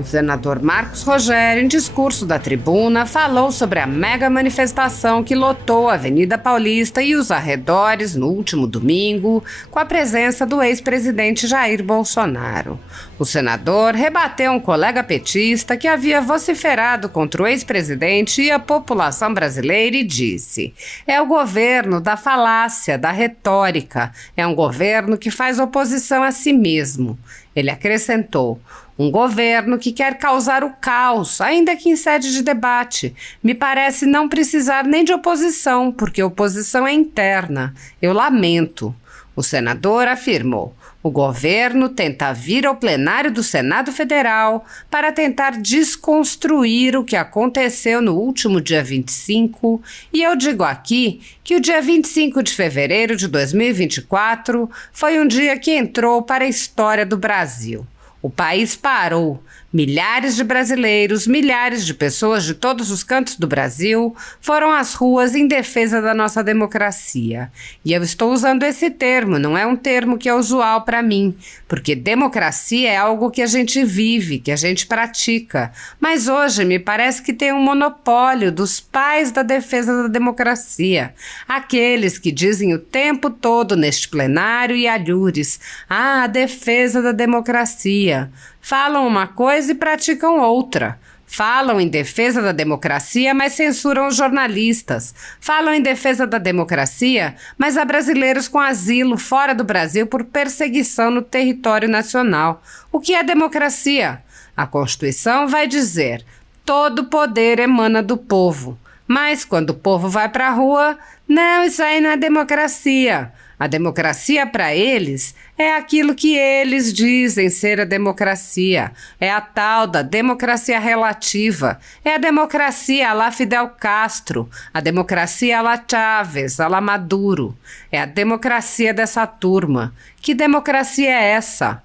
O senador Marcos Rogério, em discurso da tribuna, falou sobre a mega manifestação que lotou a Avenida Paulista e os arredores no último domingo, com a presença do ex-presidente Jair Bolsonaro. O senador rebateu um colega petista que havia vociferado contra o ex-presidente e a população brasileira e disse: é o governo da falácia, da retórica, é um governo que faz oposição a si mesmo. Ele acrescentou: um governo que quer causar o caos, ainda que em sede de debate. Me parece não precisar nem de oposição, porque oposição é interna. Eu lamento. O senador afirmou: o governo tenta vir ao plenário do Senado Federal para tentar desconstruir o que aconteceu no último dia 25, e eu digo aqui que o dia 25 de fevereiro de 2024 foi um dia que entrou para a história do Brasil. O país parou. Milhares de brasileiros, milhares de pessoas de todos os cantos do Brasil foram às ruas em defesa da nossa democracia. E eu estou usando esse termo, não é um termo que é usual para mim, porque democracia é algo que a gente vive, que a gente pratica. Mas hoje me parece que tem um monopólio dos pais da defesa da democracia. Aqueles que dizem o tempo todo neste plenário e alhures: a defesa da democracia. Falam uma coisa e praticam outra. Falam em defesa da democracia, mas censuram os jornalistas. Falam em defesa da democracia, mas há brasileiros com asilo fora do Brasil por perseguição no território nacional. O que é democracia? A Constituição vai dizer: todo poder emana do povo. Mas quando o povo vai para a rua, não, isso aí não é democracia. A democracia para eles é aquilo que eles dizem ser a democracia. É a tal da democracia relativa. É a democracia à la Fidel Castro. A democracia à la Chávez, à la Maduro. É a democracia dessa turma. Que democracia é essa?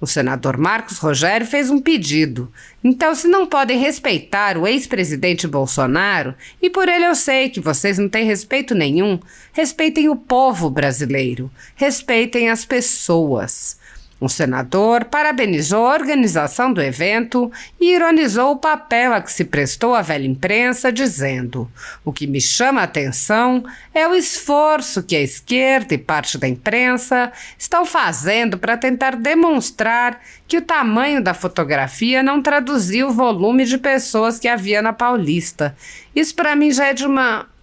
O senador Marcos Rogério fez um pedido. Então, se não podem respeitar o ex-presidente Bolsonaro, e por ele eu sei que vocês não têm respeito nenhum, respeitem o povo brasileiro, respeitem as pessoas. O senador parabenizou a organização do evento e ironizou o papel a que se prestou a velha imprensa, dizendo: o que me chama a atenção é o esforço que a esquerda e parte da imprensa estão fazendo para tentar demonstrar que o tamanho da fotografia não traduzia o volume de pessoas que havia na Paulista. Isso para mim já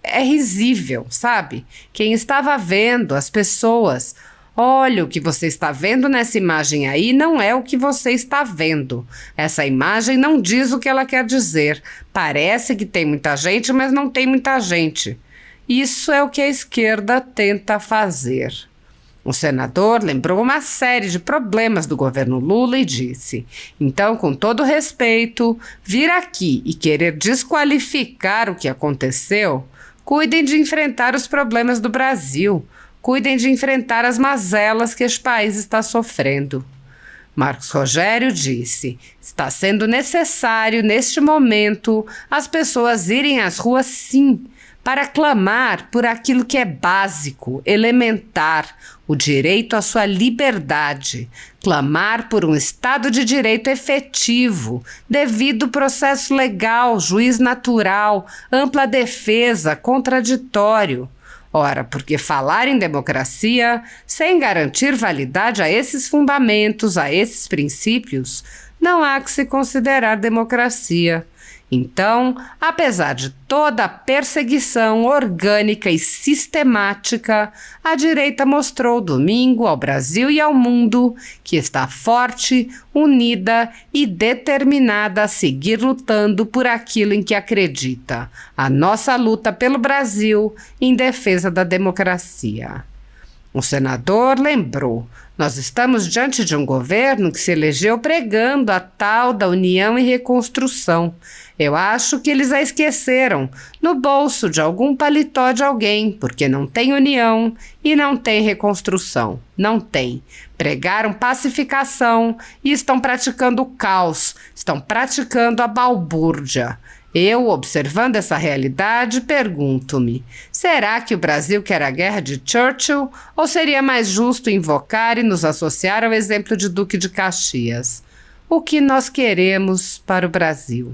é risível, sabe? Quem estava vendo, as pessoas... Olha, o que você está vendo nessa imagem aí não é o que você está vendo. Essa imagem não diz o que ela quer dizer. Parece que tem muita gente, mas não tem muita gente. Isso é o que a esquerda tenta fazer. O senador lembrou uma série de problemas do governo Lula e disse: então, com todo respeito, vir aqui e querer desqualificar o que aconteceu, cuidem de enfrentar os problemas do Brasil. Cuidem de enfrentar as mazelas que este país está sofrendo. Marcos Rogério disse: está sendo necessário, neste momento, as pessoas irem às ruas, sim, para clamar por aquilo que é básico, elementar, o direito à sua liberdade, clamar por um Estado de Direito efetivo, devido processo legal, juiz natural, ampla defesa, contraditório. Ora, porque falar em democracia, sem garantir validade a esses fundamentos, a esses princípios, não há que se considerar democracia. Então, apesar de toda a perseguição orgânica e sistemática, a direita mostrou domingo ao Brasil e ao mundo que está forte, unida e determinada a seguir lutando por aquilo em que acredita, a nossa luta pelo Brasil em defesa da democracia. O senador lembrou: nós estamos diante de um governo que se elegeu pregando a tal da união e reconstrução. Eu acho que eles a esqueceram, no bolso de algum paletó de alguém, porque não tem união e não tem reconstrução. Não tem. Pregaram pacificação e estão praticando o caos, estão praticando a balbúrdia. Eu, observando essa realidade, pergunto-me: será que o Brasil quer a guerra de Churchill ou seria mais justo invocar e nos associar ao exemplo de Duque de Caxias? o que nós queremos para o Brasil.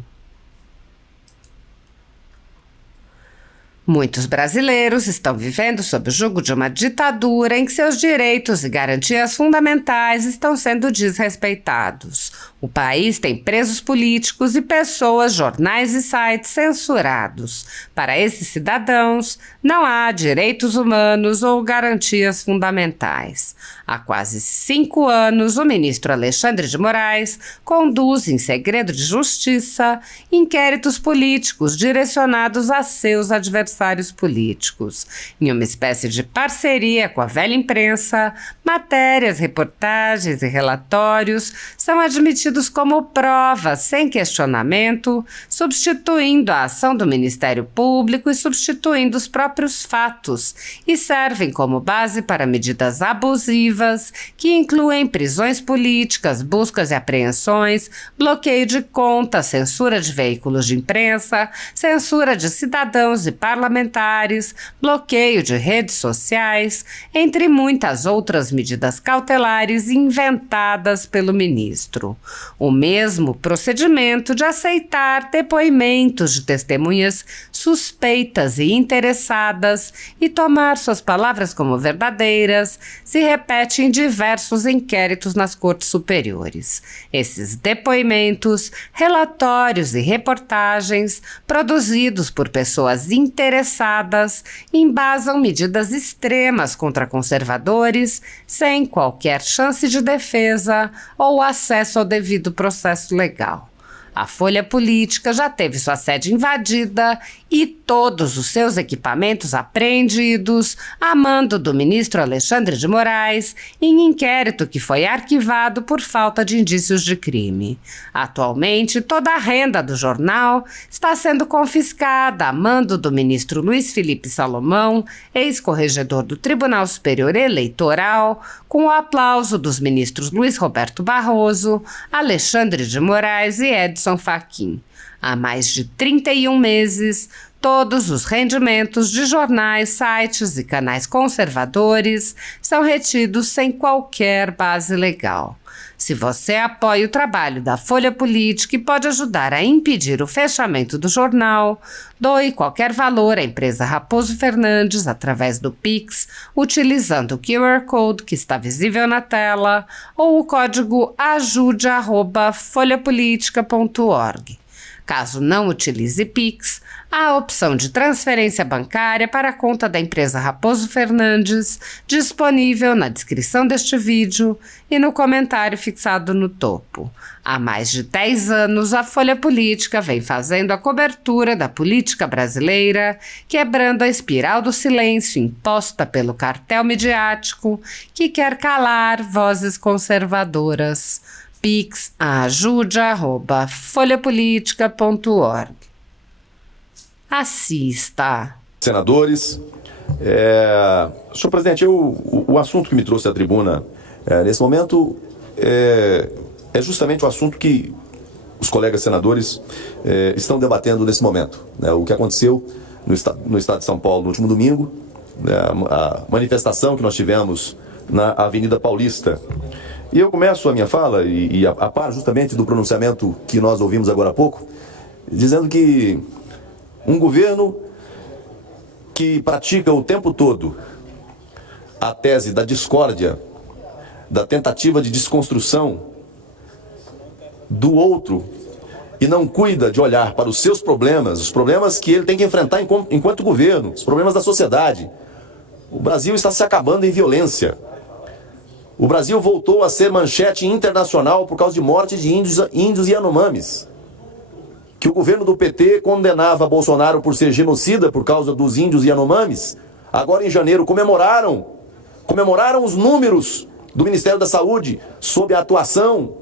Muitos brasileiros estão vivendo sob o jugo de uma ditadura em que seus direitos e garantias fundamentais estão sendo desrespeitados. O país tem presos políticos e pessoas, jornais e sites censurados. Para esses cidadãos, não há direitos humanos ou garantias fundamentais. Há quase 5 anos, o ministro Alexandre de Moraes conduz, em segredo de justiça, inquéritos políticos direcionados a seus adversários políticos. Em uma espécie de parceria com a velha imprensa, matérias, reportagens e relatórios são admitidos como prova, sem questionamento, substituindo a ação do Ministério Público e substituindo os próprios fatos, e servem como base para medidas abusivas que incluem prisões políticas, buscas e apreensões, bloqueio de contas, censura de veículos de imprensa, censura de cidadãos e parlamentares, bloqueio de redes sociais, entre muitas outras medidas cautelares inventadas pelo ministro. O mesmo procedimento de aceitar depoimentos de testemunhas suspeitas e interessadas e tomar suas palavras como verdadeiras se repete em diversos inquéritos nas cortes superiores. Esses depoimentos, relatórios e reportagens, produzidos por pessoas interessadas, embasam medidas extremas contra conservadores, sem qualquer chance de defesa ou acesso ao devido processo legal. A Folha Política já teve sua sede invadida e todos os seus equipamentos apreendidos a mando do ministro Alexandre de Moraes em inquérito que foi arquivado por falta de indícios de crime. Atualmente, toda a renda do jornal está sendo confiscada a mando do ministro Luiz Felipe Salomão, ex-corregedor do Tribunal Superior Eleitoral, com o aplauso dos ministros Luiz Roberto Barroso, Alexandre de Moraes e Edson Fachin. Há mais de 31 meses, todos os rendimentos de jornais, sites e canais conservadores são retidos sem qualquer base legal. Se você apoia o trabalho da Folha Política e pode ajudar a impedir o fechamento do jornal, doe qualquer valor à empresa Raposo Fernandes através do Pix, utilizando o QR Code que está visível na tela ou o código ajude@folhapolitica.org. Caso não utilize Pix, há a opção de transferência bancária para a conta da empresa Raposo Fernandes, disponível na descrição deste vídeo e no comentário fixado no topo. Há mais de 10 anos, a Folha Política vem fazendo a cobertura da política brasileira, quebrando a espiral do silêncio imposta pelo cartel midiático que quer calar vozes conservadoras. Pix ajude@folhapolitica.org. Assista. Senadores, senhor presidente, o assunto que me trouxe à tribuna nesse momento é justamente o assunto que os colegas senadores estão debatendo nesse momento, né? O que aconteceu no estado de São Paulo no último domingo, né? A manifestação que nós tivemos na Avenida Paulista. E eu começo a minha fala, e a par justamente do pronunciamento que nós ouvimos agora há pouco, dizendo que um governo que pratica o tempo todo a tese da discórdia, da tentativa de desconstrução do outro, e não cuida de olhar para os seus problemas, os problemas que ele tem que enfrentar enquanto governo, os problemas da sociedade. O Brasil está se acabando em violência. O Brasil voltou a ser manchete internacional por causa de morte de índios Yanomamis. Que o governo do PT condenava Bolsonaro por ser genocida por causa dos índios Yanomamis. Agora em janeiro comemoraram os números do Ministério da Saúde sob a atuação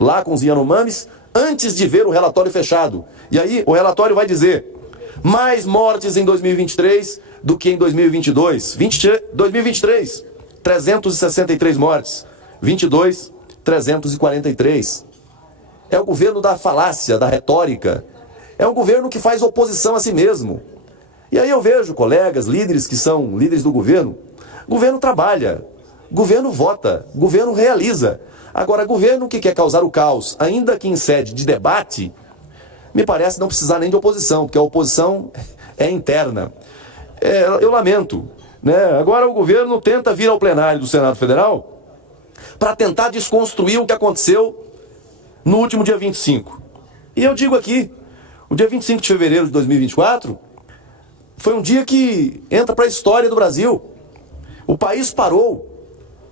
lá com os Yanomamis, antes de ver o relatório fechado. E aí o relatório vai dizer: mais mortes em 2023 do que em 2022. 2023, 363 mortes. 22, 343. É o governo da falácia, da retórica. É um governo que faz oposição a si mesmo. E aí eu vejo colegas, líderes que são líderes do governo. O governo trabalha. governo vota, governo realiza. Agora, governo que quer causar o caos, ainda que em sede de debate, me parece não precisar nem de oposição, porque a oposição é interna. Eu lamento, né? Agora o governo tenta vir ao plenário do Senado Federal para tentar desconstruir o que aconteceu no último dia 25. E eu digo aqui, o dia 25 de fevereiro de 2024 foi um dia que entra para a história do Brasil. O país parou.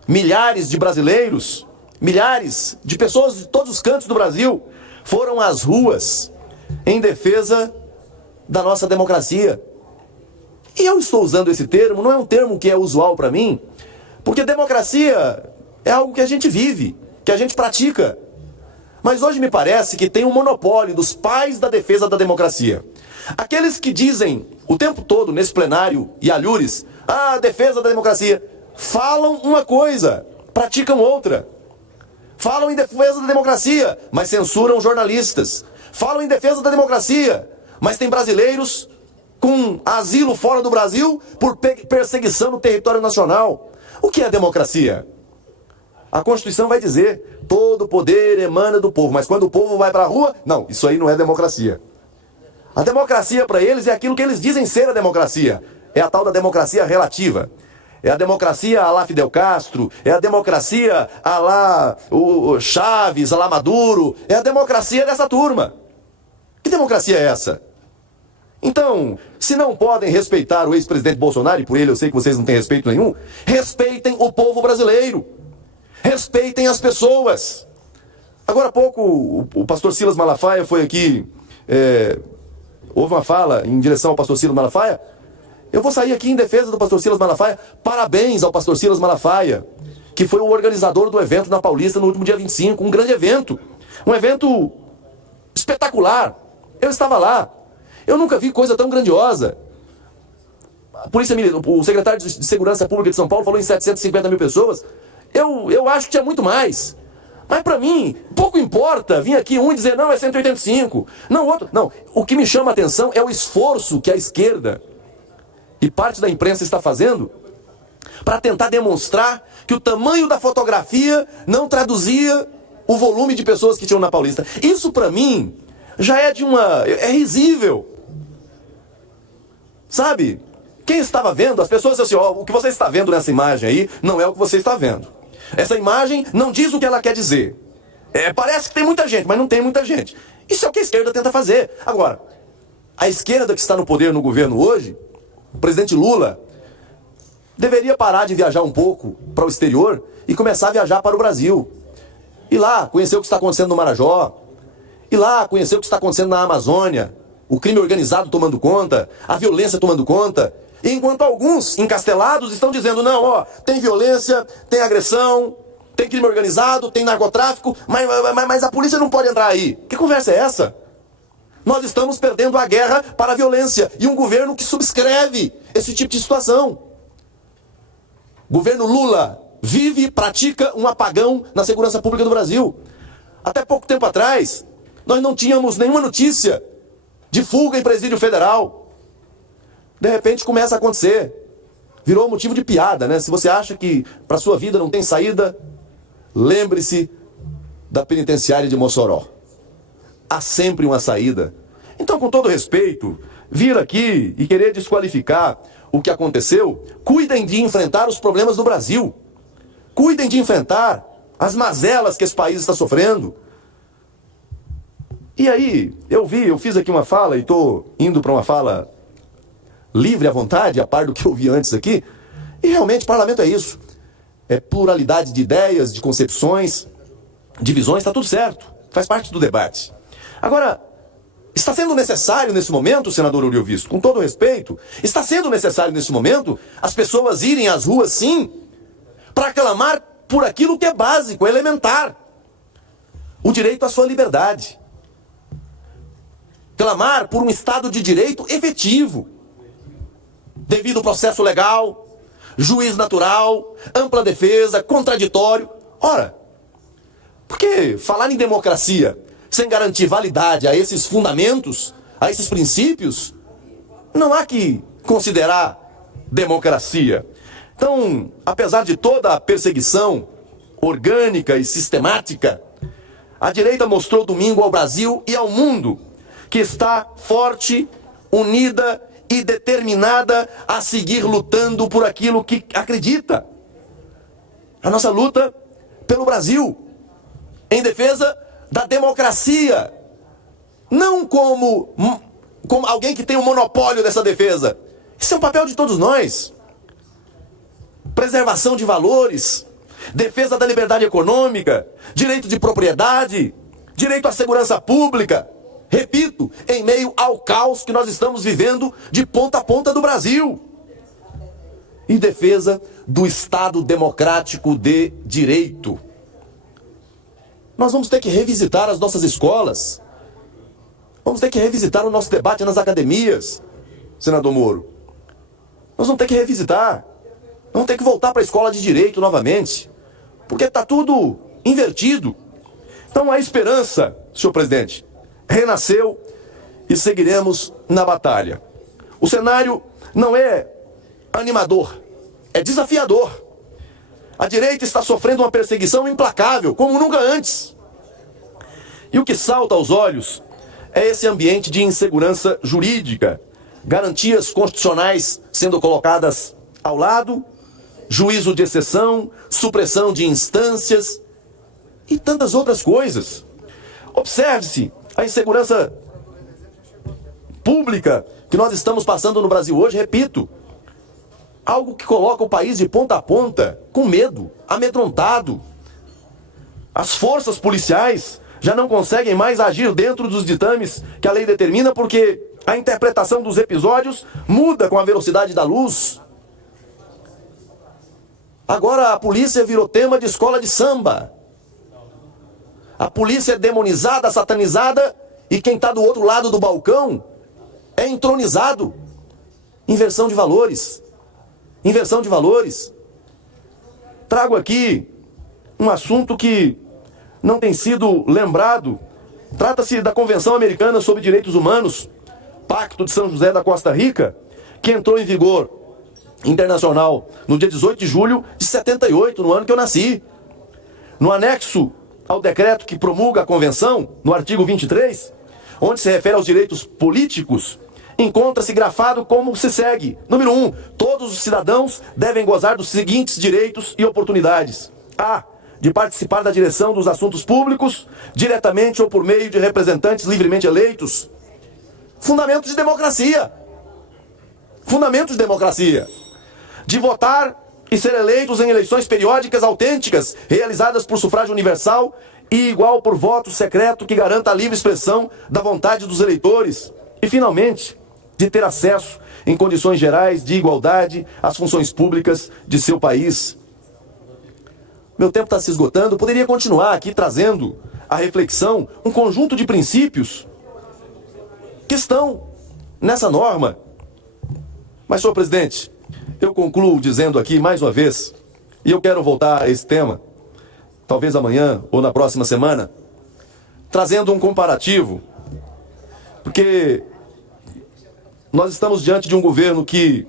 Milhares de brasileiros, milhares de pessoas de todos os cantos do Brasil foram às ruas em defesa da nossa democracia. E eu estou usando esse termo, não é um termo que é usual para mim, porque democracia é algo que a gente vive, que a gente pratica. Mas hoje me parece que tem um monopólio dos pais da defesa da democracia. Aqueles que dizem o tempo todo nesse plenário e alhures, defesa da democracia, falam uma coisa, praticam outra. Falam em defesa da democracia, mas censuram jornalistas. Falam em defesa da democracia, mas tem brasileiros com asilo fora do Brasil por perseguição no território nacional. O que é democracia? A Constituição vai dizer, todo poder emana do povo, mas quando o povo vai para a rua, não, isso aí não é democracia. A democracia para eles é aquilo que eles dizem ser a democracia. É a tal da democracia relativa. É a democracia à lá Fidel Castro, é a democracia à lá o Chaves, à lá Maduro, é a democracia dessa turma. Que democracia é essa? Então, se não podem respeitar o ex-presidente Bolsonaro, e por ele eu sei que vocês não têm respeito nenhum, respeitem o povo brasileiro. Respeitem as pessoas. Agora há pouco, o pastor Silas Malafaia foi aqui, houve uma fala em direção ao pastor Silas Malafaia. Eu vou sair aqui em defesa do pastor Silas Malafaia. Parabéns ao pastor Silas Malafaia, que foi o organizador do evento na Paulista no último dia 25. Um grande evento. Um evento espetacular. Eu estava lá. Eu nunca vi coisa tão grandiosa. A Polícia Militar, o secretário de Segurança Pública de São Paulo falou em 750 mil pessoas. Eu acho que tinha muito mais. Mas para mim, pouco importa vir aqui um e dizer, não, é 185. Não, outro. Não, o que me chama a atenção é o esforço que a esquerda e parte da imprensa está fazendo para tentar demonstrar que o tamanho da fotografia não traduzia o volume de pessoas que tinham na Paulista. Isso para mim já é risível. Sabe? Quem estava vendo, as pessoas assim, o que você está vendo nessa imagem aí não é o que você está vendo. Essa imagem não diz o que ela quer dizer. Parece que tem muita gente, mas não tem muita gente. Isso é o que a esquerda tenta fazer. Agora, a esquerda que está no poder no governo hoje, o presidente Lula, deveria parar de viajar um pouco para o exterior e começar a viajar para o Brasil. Ir lá, conhecer o que está acontecendo no Marajó. Ir lá, conhecer o que está acontecendo na Amazônia. O crime organizado tomando conta, a violência tomando conta. E enquanto alguns encastelados estão dizendo, não, tem violência, tem agressão, tem crime organizado, tem narcotráfico, mas a polícia não pode entrar aí. Que conversa é essa? Nós estamos perdendo a guerra para a violência e um governo que subscreve esse tipo de situação. Governo Lula vive e pratica um apagão na segurança pública do Brasil. Até pouco tempo atrás, nós não tínhamos nenhuma notícia de fuga em presídio federal. De repente começa a acontecer. Virou motivo de piada, né? Se você acha que para sua vida não tem saída, lembre-se da penitenciária de Mossoró. Há sempre uma saída. Então, com todo respeito, vir aqui e querer desqualificar o que aconteceu, cuidem de enfrentar os problemas do Brasil. Cuidem de enfrentar as mazelas que esse país está sofrendo. E aí, eu fiz aqui uma fala e estou indo para uma fala livre à vontade, a par do que eu vi antes aqui, e realmente parlamento é isso. É pluralidade de ideias, de concepções, de visões, está tudo certo, faz parte do debate. Agora, está sendo necessário nesse momento, senador Olliovisto, com todo respeito, está sendo necessário nesse momento as pessoas irem às ruas, sim, para clamar por aquilo que é básico, elementar. O direito à sua liberdade. Clamar por um Estado de direito efetivo. Devido ao processo legal, juiz natural, ampla defesa, contraditório. Ora, porque falar em democracia sem garantir validade a esses fundamentos, a esses princípios, não há que considerar democracia. Então, apesar de toda a perseguição orgânica e sistemática, a direita mostrou domingo ao Brasil e ao mundo que está forte, unida e determinada a seguir lutando por aquilo que acredita. A nossa luta pelo Brasil, em defesa da democracia, não como alguém que tem o monopólio dessa defesa. Isso é um papel de todos nós. Preservação de valores, defesa da liberdade econômica, direito de propriedade, direito à segurança pública. Repito, em meio ao caos que nós estamos vivendo de ponta a ponta do Brasil. E defesa do Estado democrático de direito. Nós vamos ter que revisitar as nossas escolas. Vamos ter que revisitar o nosso debate nas academias, senador Moro. Nós vamos ter que revisitar. Vamos ter que voltar para a escola de direito novamente. Porque está tudo invertido. Então a esperança, senhor presidente, renasceu e seguiremos na batalha. O cenário não é animador, é desafiador. A direita está sofrendo uma perseguição implacável, como nunca antes. E o que salta aos olhos é esse ambiente de insegurança jurídica, garantias constitucionais sendo colocadas ao lado, juízo de exceção, supressão de instâncias e tantas outras coisas. Observe-se a insegurança pública que nós estamos passando no Brasil hoje, repito. Algo que coloca o país de ponta a ponta, com medo, amedrontado. As forças policiais já não conseguem mais agir dentro dos ditames que a lei determina porque a interpretação dos episódios muda com a velocidade da luz. Agora a polícia virou tema de escola de samba. A polícia é demonizada, satanizada, e quem está do outro lado do balcão é entronizado. Inversão de valores. Inversão de valores. Trago aqui um assunto que não tem sido lembrado. Trata-se da Convenção Americana sobre Direitos Humanos, Pacto de São José da Costa Rica, que entrou em vigor internacional no dia 18 de julho de 78, no ano que eu nasci. No anexo ao decreto que promulga a convenção, no artigo 23, onde se refere aos direitos políticos, encontra-se grafado como se segue. Número 1, todos os cidadãos devem gozar dos seguintes direitos e oportunidades. A, de participar da direção dos assuntos públicos, diretamente ou por meio de representantes livremente eleitos. Fundamentos de democracia. Fundamentos de democracia. De votar e ser eleitos em eleições periódicas autênticas, realizadas por sufrágio universal e igual por voto secreto que garanta a livre expressão da vontade dos eleitores. E, finalmente, de ter acesso, em condições gerais de igualdade, às funções públicas de seu país. Meu tempo está se esgotando, poderia continuar aqui trazendo à reflexão um conjunto de princípios que estão nessa norma. Mas, senhor presidente, eu concluo dizendo aqui mais uma vez, e eu quero voltar a esse tema, talvez amanhã ou na próxima semana, trazendo um comparativo, porque nós estamos diante de um governo que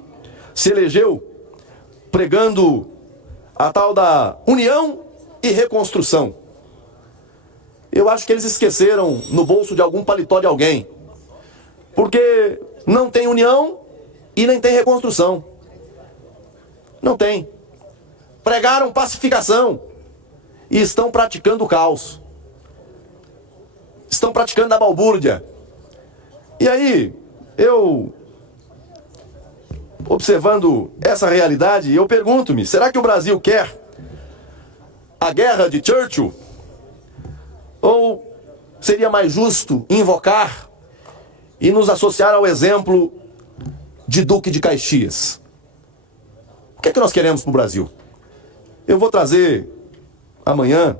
se elegeu pregando a tal da união e reconstrução. Eu acho que eles esqueceram no bolso de algum paletó de alguém, porque não tem união e nem tem reconstrução. Não tem. Pregaram pacificação e estão praticando o caos. Estão praticando a balbúrdia. E aí, eu, observando essa realidade, eu pergunto-me, será que o Brasil quer a guerra de Churchill? Ou seria mais justo invocar e nos associar ao exemplo de Duque de Caxias? O que é que nós queremos para o Brasil? Eu vou trazer amanhã,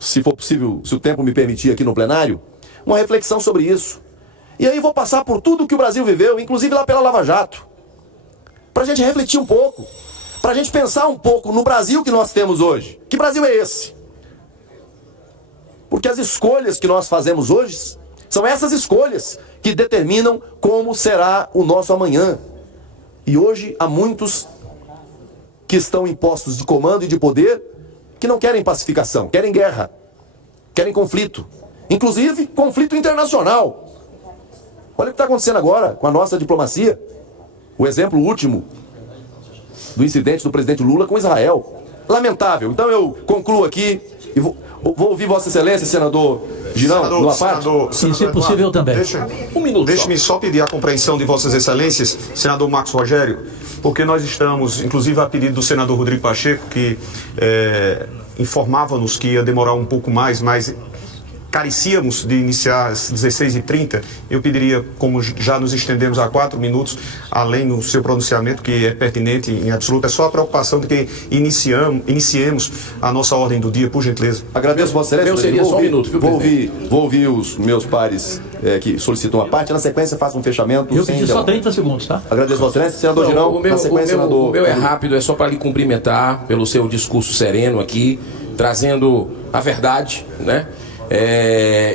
se for possível, se o tempo me permitir aqui no plenário, uma reflexão sobre isso. E aí vou passar por tudo que o Brasil viveu, inclusive lá pela Lava Jato, para a gente refletir um pouco, para a gente pensar um pouco no Brasil que nós temos hoje. Que Brasil é esse? Porque as escolhas que nós fazemos hoje são essas escolhas que determinam como será o nosso amanhã. E hoje há muitos que estão em postos de comando e de poder que não querem pacificação, querem guerra, querem conflito, inclusive conflito internacional. Olha o que está acontecendo agora com a nossa diplomacia. O exemplo último do incidente do presidente Lula com Israel. Lamentável. Então eu concluo aqui e vou ouvir Vossa Excelência, senador Girão, numa parte. Isso é possível também. Um minuto. Deixe-me só pedir a compreensão de Vossas Excelências, senador Marcos Rogério, porque nós estamos, inclusive a pedido do senador Rodrigo Pacheco, que informava-nos que ia demorar um pouco mais, mas carecíamos de iniciar às 16h30, eu pediria, como já nos estendemos a 4 minutos, além do seu pronunciamento, que é pertinente em absoluto, é só a preocupação de que iniciemos a nossa ordem do dia, por gentileza. Agradeço, Vossa Excelência. Seria só um minuto, viu, vou ouvir os meus pares que solicitam a parte, na sequência faço um fechamento. Eu pedi só 30 segundos, tá? Agradeço, Vossa Excelência. Senador Girão, na sequência, senador... O meu é rápido, é só para lhe cumprimentar pelo seu discurso sereno aqui, trazendo a verdade, né?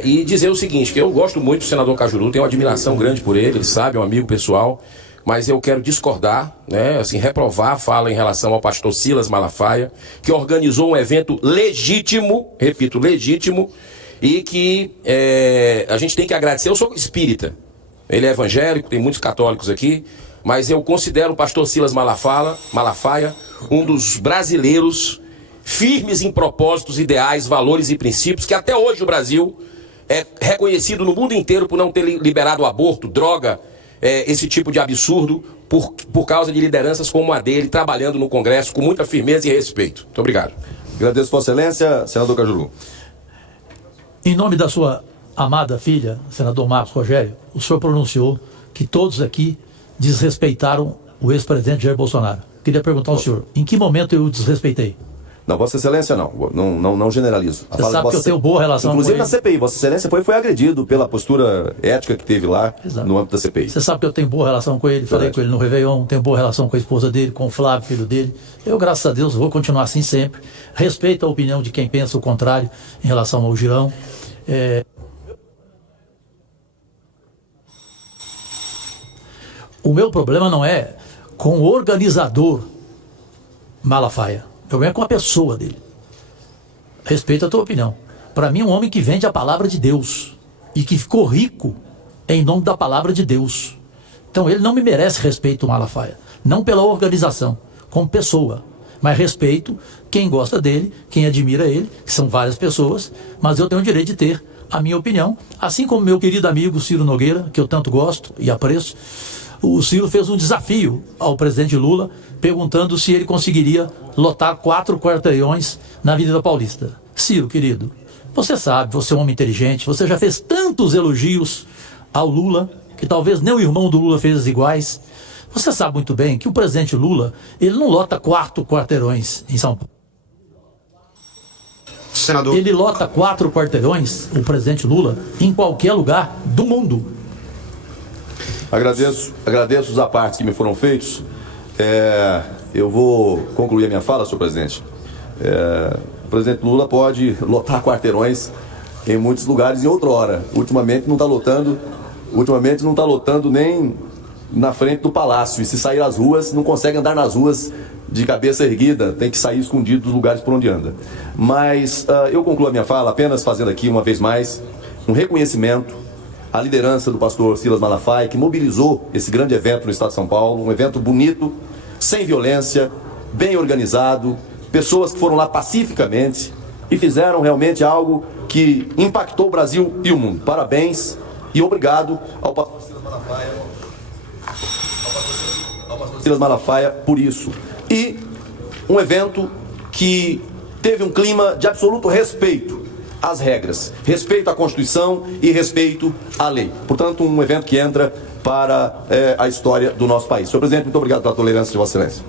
E dizer o seguinte, que eu gosto muito do senador Cajuru, tenho uma admiração grande por ele sabe, é um amigo pessoal, mas eu quero discordar, né, assim, reprovar a fala em relação ao pastor Silas Malafaia, que organizou um evento legítimo, repito, legítimo, e que a gente tem que agradecer. Eu sou espírita, ele é evangélico, tem muitos católicos aqui, mas eu considero o pastor Silas Malafaia um dos brasileiros firmes em propósitos, ideais, valores e princípios, que até hoje o Brasil é reconhecido no mundo inteiro por não ter liberado o aborto, droga, esse tipo de absurdo, por causa de lideranças como a dele, trabalhando no Congresso com muita firmeza e respeito. Muito obrigado. Agradeço, Vossa Excelência. Senador Cajuru. Em nome da sua amada filha, senador Marcos Rogério, o senhor pronunciou que todos aqui desrespeitaram o ex-presidente Jair Bolsonaro. Queria perguntar ao senhor, em que momento eu o desrespeitei? Não, Vossa Excelência não generalizo. Você sabe que eu tenho boa relação com ele. Inclusive na CPI, Vossa Excelência foi agredido pela postura ética que teve lá. Exato. No âmbito da CPI. Você sabe que eu tenho boa relação com ele, falei com ele no Réveillon, tenho boa relação com a esposa dele, com o Flávio, filho dele. Eu, graças a Deus, vou continuar assim sempre. Respeito a opinião de quem pensa o contrário em relação ao Girão. O meu problema não é com o organizador Malafaia. O problema é com a pessoa dele. Respeito a tua opinião. Para mim, um homem que vende a palavra de Deus e que ficou rico em nome da palavra de Deus. Então, ele não me merece respeito, o Malafaia. Não pela organização, como pessoa. Mas respeito quem gosta dele, quem admira ele, que são várias pessoas, mas eu tenho o direito de ter a minha opinião. Assim como meu querido amigo Ciro Nogueira, que eu tanto gosto e apreço, o Ciro fez um desafio ao presidente Lula, perguntando se ele conseguiria lotar 4 quarteirões na Avenida Paulista. Ciro, querido, você sabe, você é um homem inteligente, você já fez tantos elogios ao Lula, que talvez nem o irmão do Lula fez iguais. Você sabe muito bem que o presidente Lula, ele não lota 4 quarteirões em São Paulo. Senador. Ele lota 4 quarteirões, o presidente Lula, em qualquer lugar do mundo. Agradeço os apartes que me foram feitos. Eu vou concluir a minha fala, senhor presidente. O presidente Lula pode lotar quarteirões em muitos lugares em outra hora. Ultimamente não está lotando nem na frente do palácio. E se sair às ruas, não consegue andar nas ruas de cabeça erguida, tem que sair escondido dos lugares por onde anda. Mas eu concluo a minha fala apenas fazendo aqui, uma vez mais, um reconhecimento à liderança do pastor Silas Malafaia, que mobilizou esse grande evento no estado de São Paulo, um evento bonito, sem violência, bem organizado, pessoas que foram lá pacificamente e fizeram realmente algo que impactou o Brasil e o mundo. Parabéns e obrigado ao pastor Silas Malafaia por isso. E um evento que teve um clima de absoluto respeito às regras, respeito à Constituição e respeito à lei. Portanto, um evento que entra para a história do nosso país. Senhor presidente, muito obrigado pela tolerância de Vossa Excelência.